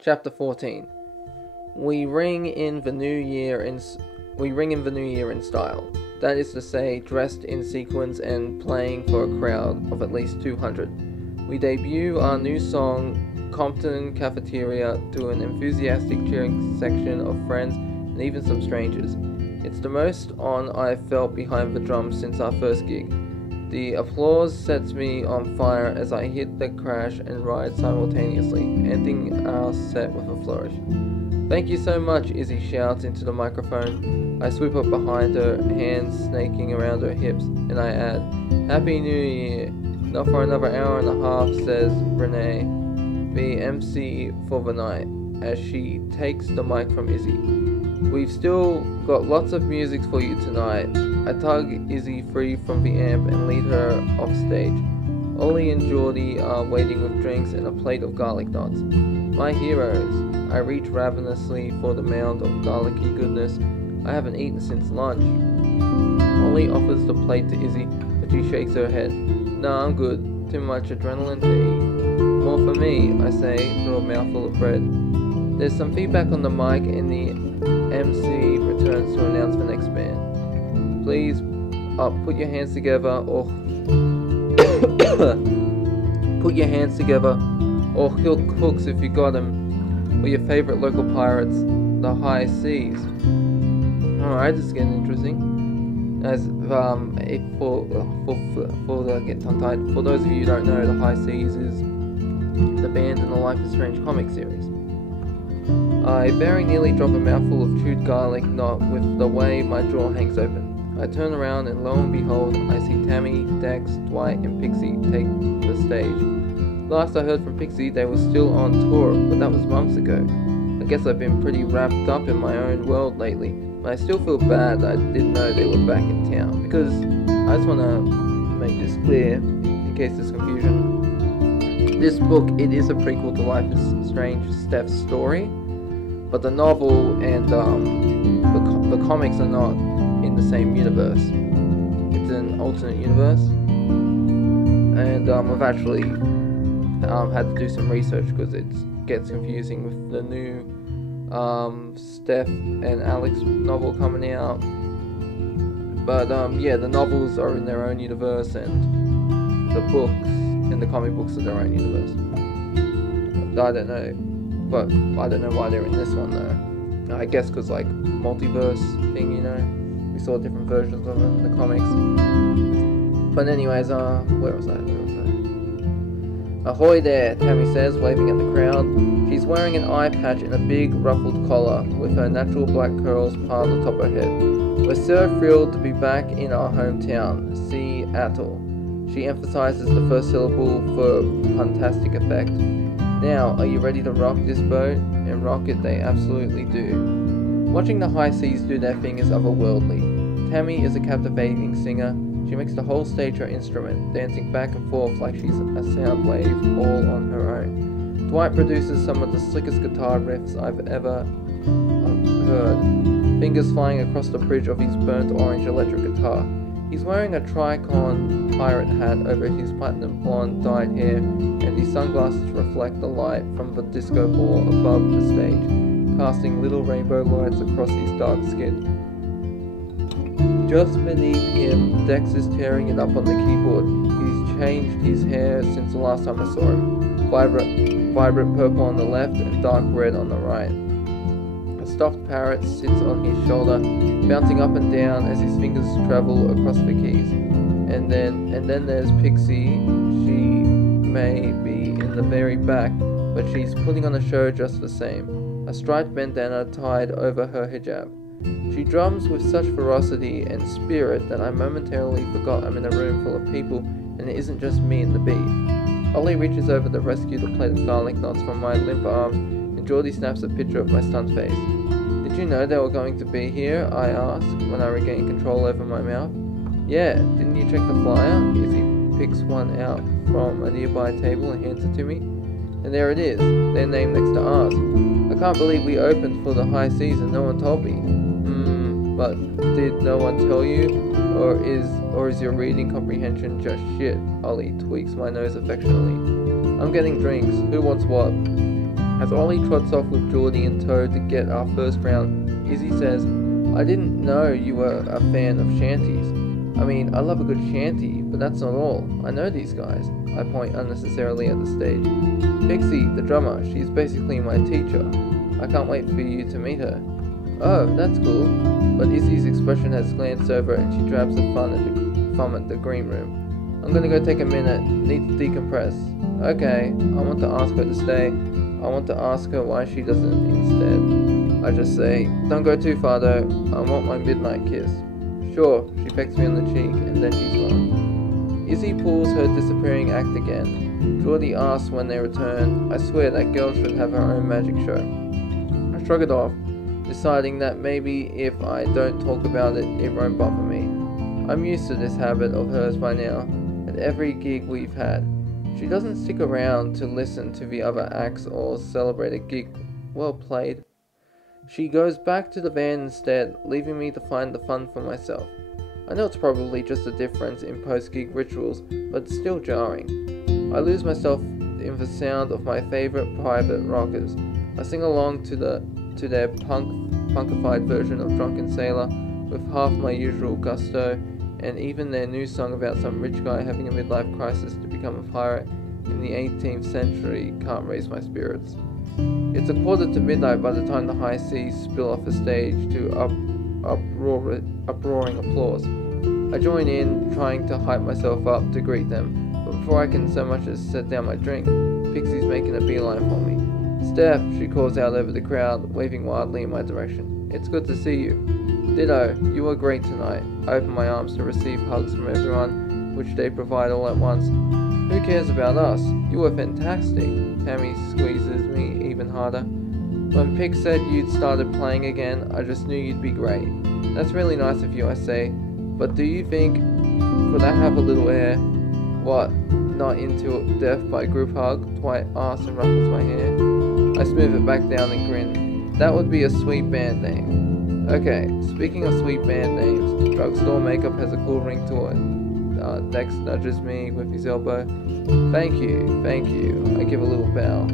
Chapter 14. We ring in the new year in style. That is to say, dressed in sequins and playing for a crowd of at least 200. We debut our new song, Compton Cafeteria, to an enthusiastic cheering section of friends and even some strangers. It's the most on I've felt behind the drums since our first gig. The applause sets me on fire as I hit the crash and ride simultaneously, ending our set with a flourish. "Thank you so much," Izzy shouts into the microphone. I swoop up behind her, hands snaking around her hips, and I add, "Happy New Year." "Not for another hour and a half," says Renee, the MC for the night, as she takes the mic from Izzy. "We've still got lots of music for you tonight." I tug Izzy free from the amp and lead her off stage. Ollie and Geordie are waiting with drinks and a plate of garlic knots. My heroes. I reach ravenously for the mound of garlicky goodness I haven't eaten since lunch. Ollie offers the plate to Izzy, but she shakes her head. "Nah, I'm good. Too much adrenaline to eat." "More for me," I say through a mouthful of bread. There's some feedback on the mic and the MC returns to announce the next band. "Please, put your hands together or put your hands together or hook hooks if you got 'em. Or your favorite local pirates, the High Seas." Alright, this is getting interesting. As get tongue-tied. For those of you who don't know, the High Seas is the band in the Life is Strange comic series. I very nearly drop a mouthful of chewed garlic knot with the way my jaw hangs open. I turn around and lo and behold, I see Tammy, Dex, Dwight, and Pixie take the stage. Last I heard from Pixie, they were still on tour, but that was months ago. I guess I've been pretty wrapped up in my own world lately, but I still feel bad that I didn't know they were back in town, because I just want to make this clear, in case there's confusion. This book, it is a prequel to Life is Strange Steph's story, but the novel and the comics are not in the same universe. It's an alternate universe, and I've actually had to do some research because it gets confusing with the new Steph and Alex novel coming out. But yeah, the novels are in their own universe, and the books and the comic books are their own universe. I don't know, but I don't know why they're in this one though. I guess because like multiverse thing, you know. We saw different versions of them in the comics. But anyways, where was I? "Ahoy there," Tammy says, waving at the crowd. She's wearing an eye patch and a big ruffled collar, with her natural black curls piled atop her head. "We're so thrilled to be back in our hometown, Seattle." She emphasizes the first syllable for fantastic effect. "Now, are you ready to rock this boat?" And rock it they absolutely do. Watching the High Seas do their thing is otherworldly. Tammy is a captivating singer. She makes the whole stage her instrument, dancing back and forth like she's a sound wave all on her own. Dwight produces some of the slickest guitar riffs I've ever heard, fingers flying across the bridge of his burnt orange electric guitar. He's wearing a tricorn pirate hat over his platinum blonde dyed hair, and his sunglasses reflect the light from the disco ball above the stage, casting little rainbow lights across his dark skin. Just beneath him, Dex is tearing it up on the keyboard. He's changed his hair since the last time I saw him. Vibrant purple on the left and dark red on the right. A stuffed parrot sits on his shoulder, bouncing up and down as his fingers travel across the keys. And then there's Pixie. She may be in the very back, but she's putting on a show just the same. A striped bandana tied over her hijab. She drums with such ferocity and spirit that I momentarily forgot I'm in a room full of people and it isn't just me and the beat. Ollie reaches over to rescue the plate of garlic knots from my limp arms, and Geordie snaps a picture of my stunned face. "Did you know they were going to be here?" I ask when I regain control over my mouth. "Yeah, didn't you check the flyer?" Izzy picks one out from a nearby table and hands it to me. And there it is, their name next to ours. I can't believe we opened for the High Seas and no one told me. But did no one tell you? Or is your reading comprehension just shit? Ollie tweaks my nose affectionately. "I'm getting drinks. Who wants what?" As Ollie trots off with Geordie in tow to get our first round, Izzy says, "I didn't know you were a fan of shanties. I mean, I love a good shanty, but that's not all. I know these guys." I point unnecessarily at the stage. "Pixie, the drummer, she's basically my teacher. I can't wait for you to meet her." "Oh, that's cool." But Izzy's expression has glanced over and she grabs the thumb at the green room. "I'm gonna go take a minute, need to decompress." "Okay, I want to ask her to stay. I want to ask her why she doesn't instead." I just say, "Don't go too far though, I want my midnight kiss." "Sure." She pecks me on the cheek and then she's gone. Izzy pulls her disappearing act again. Geordie asks when they return. I swear that girl should have her own magic show. I shrug it off, deciding that maybe if I don't talk about it, it won't bother me. I'm used to this habit of hers by now, at every gig we've had. She doesn't stick around to listen to the other acts or celebrate a gig well played. She goes back to the van instead, leaving me to find the fun for myself. I know it's probably just a difference in post-gig rituals, but it's still jarring. I lose myself in the sound of my favorite private rockers. I sing along to their punkified version of Drunken Sailor with half my usual gusto, and even their new song about some rich guy having a midlife crisis to become a pirate in the 18th century can't raise my spirits. It's 1:45 by the time the high seas spill off the stage to uproaring applause. I join in, trying to hype myself up to greet them, but before I can so much as set down my drink, Pixie's making a beeline for me. "Steph," she calls out over the crowd, waving wildly in my direction. "It's good to see you." "Ditto, you were great tonight." I open my arms to receive hugs from everyone, which they provide all at once. "Who cares about us? You were fantastic." Tammy squeezes me even harder. "When Pix said you'd started playing again, I just knew you'd be great." "That's really nice of you," I say, "but do you think, could I have a little air?" "What, not into death by group hug?" Dwight asks and ruffles my hair. I smooth it back down and grin. "That would be a sweet band name." Okay, speaking of sweet band names, drugstore makeup has a cool ring to it. Dex nudges me with his elbow. Thank you. I give a little bow.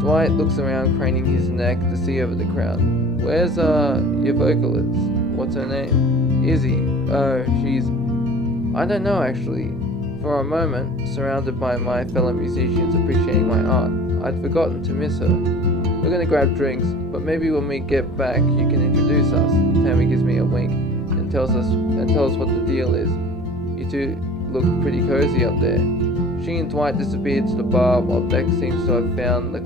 Dwight looks around, craning his neck to see over the crowd. "Where's your vocalist? What's her name?" "Izzy. Oh, she's... I don't know actually." For a moment, surrounded by my fellow musicians appreciating my art, I'd forgotten to miss her. "We're gonna grab drinks, but maybe when we get back you can introduce us." Tammy gives me a wink and tells us what the deal is. "You two look pretty cozy up there." She and Dwight disappeared to the bar while Dex seems to have found the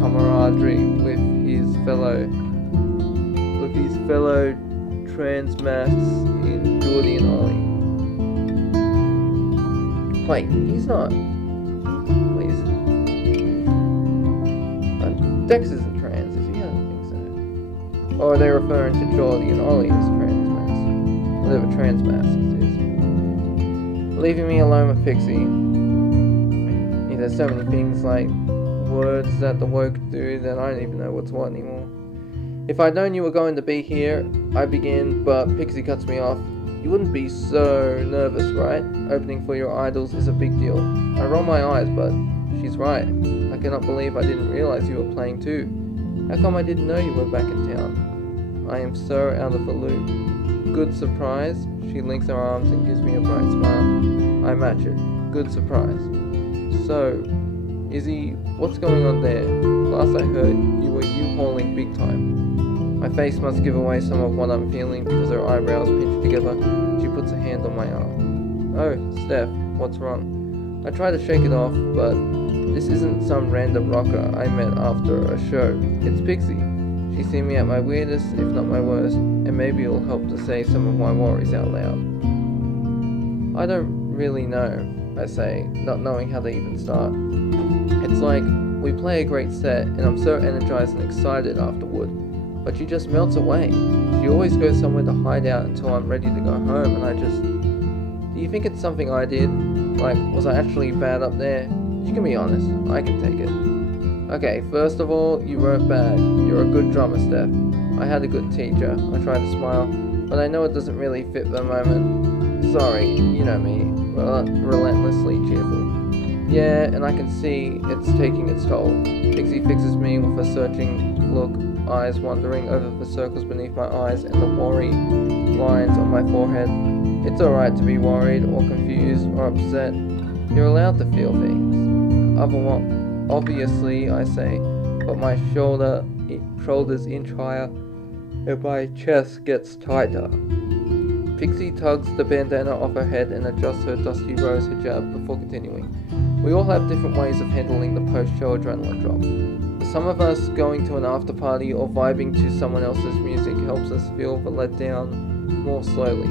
camaraderie with his fellow trans masks in Geordie and Ollie. Wait, he's not. Dex isn't trans, is he? I don't think so. Or are they referring to Geordie and Ollie as trans masks? Whatever trans masks is. Leaving me alone with Pixie. There's so many things like words that the woke do that I don't even know what's what anymore. "If I'd known you were going to be here," I begin, but Pixie cuts me off. "You wouldn't be so nervous, right? Opening for your idols is a big deal." I roll my eyes, but she's right. I cannot believe I didn't realize you were playing too. How come I didn't know you were back in town? I am so out of the loop. "Good surprise." She links her arms and gives me a bright smile. I match it. "Good surprise." "So, Izzy, what's going on there? Last I heard, you were U-hauling big time." My face must give away some of what I'm feeling because her eyebrows pinch together. She puts a hand on my arm. "Oh, Steph, what's wrong?" I try to shake it off, but this isn't some random rocker I met after a show. It's Pixie. She's seen me at my weirdest, if not my worst, and maybe it'll help to say some of my worries out loud. "I don't really know," I say, not knowing how to even start. It's like, we play a great set, and I'm so energized and excited afterward, but she just melts away. She always goes somewhere to hide out until I'm ready to go home, and I just... Do you think it's something I did? Like, was I actually bad up there? You can be honest, I can take it. "Okay, first of all, you weren't bad. You're a good drummer, Steph. I had a good teacher." I try to smile, but I know it doesn't really fit the moment. "Sorry, you know me, relentlessly cheerful." Yeah, and I can see it's taking its toll. Pixie fixes me with a searching look, eyes wandering over the circles beneath my eyes and the worry lines on my forehead. It's alright to be worried or confused or upset. You're allowed to feel things. Obviously, I say, but my shoulders inch higher and my chest gets tighter. Pixie tugs the bandana off her head and adjusts her dusty rose hijab before continuing. We all have different ways of handling the post-show adrenaline drop. For some of us, going to an after party or vibing to someone else's music helps us feel the letdown more slowly.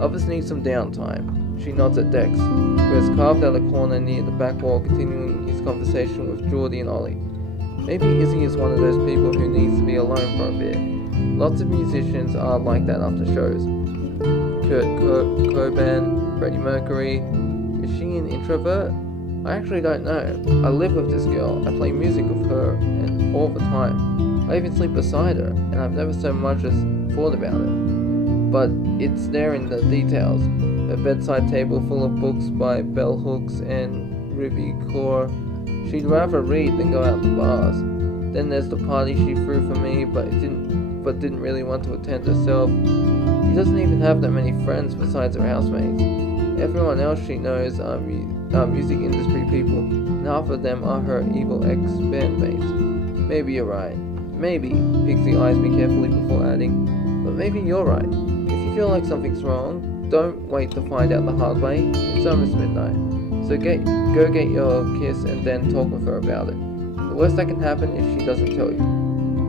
Others need some downtime. She nods at Dex, who has carved out a corner near the back wall, continuing his conversation with Geordie and Ollie. Maybe Izzy is one of those people who needs to be alone for a bit. Lots of musicians are like that after shows. Kurt Cobain, Freddie Mercury. Is she an introvert? I actually don't know. I live with this girl. I play music with her and all the time. I even sleep beside her, and I've never so much as thought about it. But it's there in the details. Her bedside table full of books by bell hooks and Ruby Kaur. She'd rather read than go out to bars. Then there's the party she threw for me, but didn't really want to attend herself. She doesn't even have that many friends besides her housemates. Everyone else she knows are music industry people, and half of them are her evil ex-bandmates. Maybe you're right. Maybe. Pixie eyes me carefully before adding, but maybe you're right. If you feel like something's wrong, don't wait to find out the hard way. It's almost midnight. So go get your kiss and then talk with her about it. The worst that can happen is she doesn't tell you.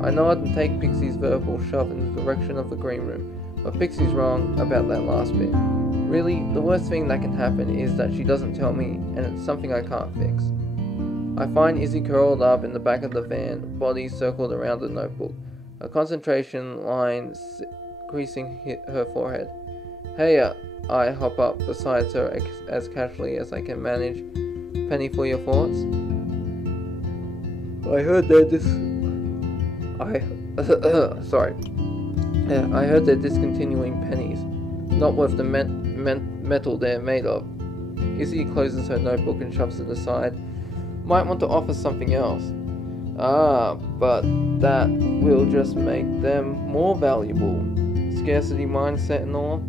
I nod and take Pixie's verbal shove in the direction of the green room, but Pixie's wrong about that last bit. Really, the worst thing that can happen is that she doesn't tell me, and it's something I can't fix. I find Izzy curled up in the back of the van, body circled around a notebook, a concentration line creasing her forehead. Hey, I hop up beside her as casually as I can manage. Penny for your thoughts? I heard they're discontinuing pennies. Not worth the metal they're made of. Izzy closes her notebook and shoves it aside. Might want to offer something else. But that will just make them more valuable. Scarcity mindset and all.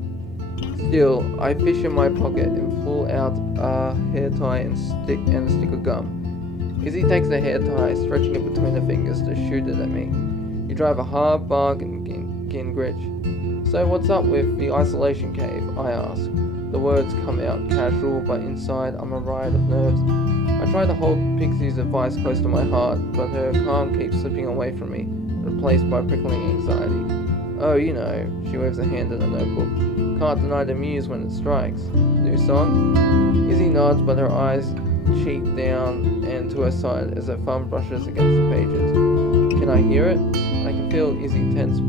Still, I fish in my pocket and pull out a hair tie and a stick of gum. Izzy takes the hair tie, stretching it between her fingers to shoot it at me. You drive a hard bargain, Gingrich. So what's up with the isolation cave? I ask. The words come out casual, but inside I'm a riot of nerves. I try to hold Pixie's advice close to my heart, but her calm keeps slipping away from me, replaced by prickling anxiety. Oh, you know, she waves a hand at a notebook. Can't deny the muse when it strikes. New song? Izzy nods, but her eyes cheat down and to her side as her thumb brushes against the pages. Can I hear it? I can feel Izzy tense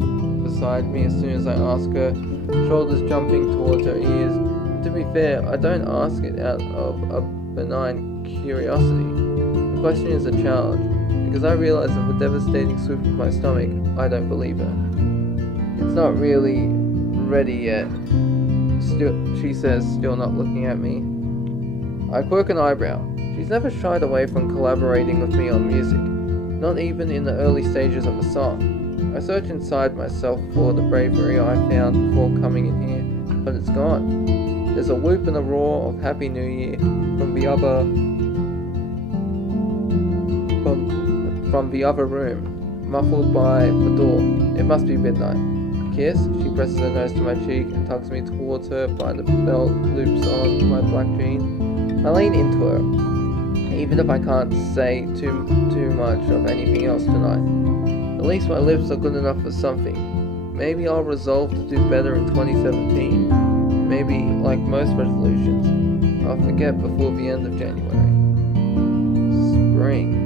beside me as soon as I ask her, shoulders jumping towards her ears. And to be fair, I don't ask it out of a benign curiosity. The question is a challenge, because I realize that the devastating swoop of my stomach, I don't believe her. It's not really ready yet, she says, still not looking at me. I quirk an eyebrow. She's never shied away from collaborating with me on music, not even in the early stages of a song. I search inside myself for the bravery I found before coming in here, but it's gone. There's a whoop and a roar of Happy New Year from the other room, muffled by the door. It must be midnight. Kiss? She presses her nose to my cheek and tugs me towards her by the belt loops on my black jean. I lean into her, even if I can't say too much of anything else tonight. At least my lips are good enough for something. Maybe I'll resolve to do better in 2017. Maybe, like most resolutions, I'll forget before the end of January. Spring.